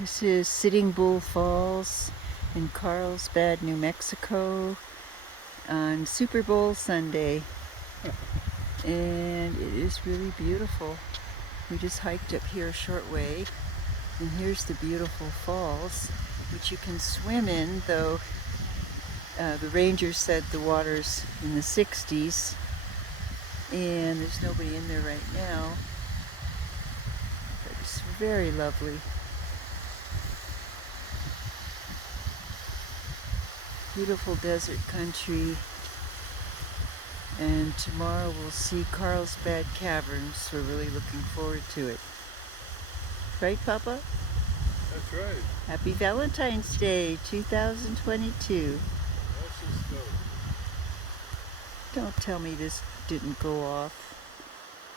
This is Sitting Bull Falls in Carlsbad, New Mexico on Super Bowl Sunday. And it is really beautiful. We just hiked up here a short way, and here's the beautiful falls, which you can swim in, though the ranger said the water's in the 60s, and there's nobody in there right now. But it's very lovely. Beautiful desert country. And tomorrow we'll see Carlsbad Caverns. We're really looking forward to it. Right, Papa? That's right. Happy Valentine's Day 2022. Let's just go. Don't tell me this didn't go off.